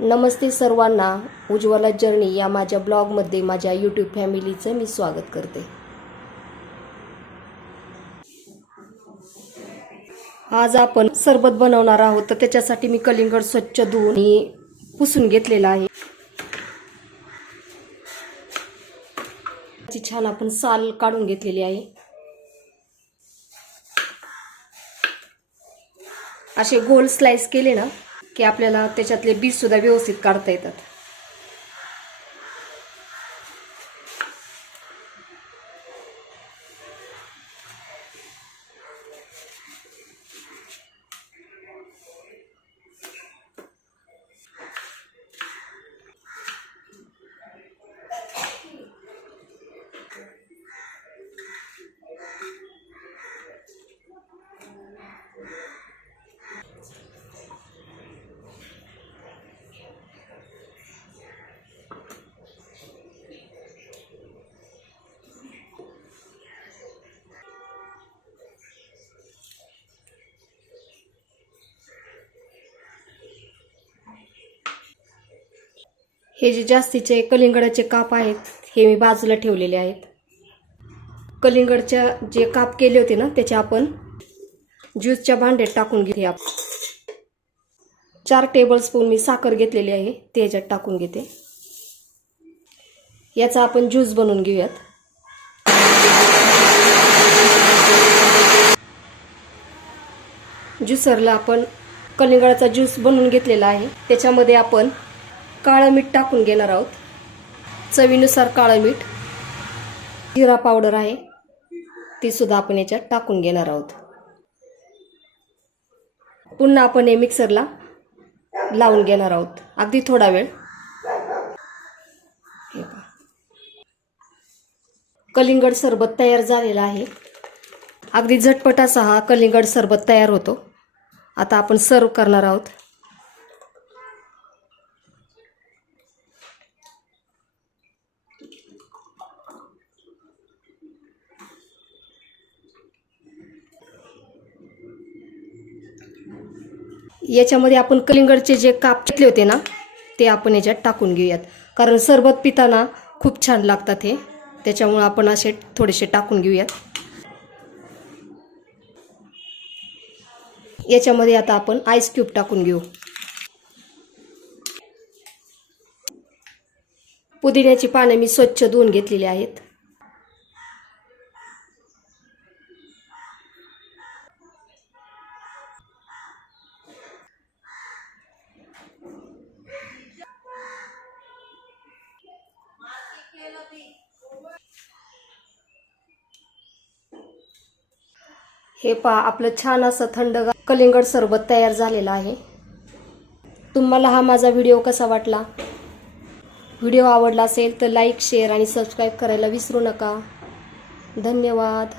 नमस्ते सर्वांना, उज्ज्वला जर्नी या माझ्या ब्लॉगमध्ये माझ्या यूट्यूब फॅमिलीचं मी स्वागत करते। आज आपण सरबत बनवणार आहोत, तर त्याच्यासाठी मी कलिंगड स्वच्छ धुवून आणि पुसून घेतलेला आहे। त्याची छान आपण साल काढून घेतलेली आहे। असे गोल स्लाइस केले ना की आपल्याला त्याच्यातले बीज सुद्धा व्यवस्थित काढता येतात। हे जे जास्तीचे कलिंगडाचे काप आहेत हे मी बाजूला ठेवलेले आहेत। कलिंगडच्या जे काप केले होते ना त्याचे आपण ज्यूसच्या भांड्यात टाकून घेऊया। 4 टेबलस्पून मी साखर घेतलेली आहे, ते याच्यात टाकून घेते। याचा आपण ज्यूस बनवून घेऊयात। ज्यूसरला आपण कलिंगडाचा ज्यूस बनवून घेतलेला आहे, त्याच्यामध्ये आपण काळं मीठ टाकून घेणार आहोत। चवीनुसार काळं मीठ, जिरा पावडर आहे ती सुद्धा आपण याच्यात टाकून घेणार आहोत। पुन्हा आपण हे मिक्सरला लावून घेणार आहोत अगदी थोडा वेळ। कलिंगड सरबत तयार झालेला आहे। अगदी झटपट असा हा कलिंगड सरबत तयार होतो। आता आपण सर्व करणार आहोत। याच्यामध्ये आपण कलिंगडचे जे काप घेतले होते ना ते आपण याच्यात टाकून घेऊयात, कारण सरबत पिताना खूप छान लागतात हे, त्याच्यामुळे आपण असे थोडेसे टाकून घेऊयात। याच्यामध्ये आता आपण आईस क्यूब टाकून घेऊ। पुदिन्याची पाने मी स्वच्छ धुवून घेतलेली आहेत। हे पहा, आपलं छान असं थंडगार कलिंगड सरबत तयार झालेला आहे। तुम्हाला हा माझा व्हिडिओ कसा वाटला? व्हिडिओ आवडला असेल तर लाईक, शेअर आणि सबस्क्राईब करायला विसरू नका। धन्यवाद।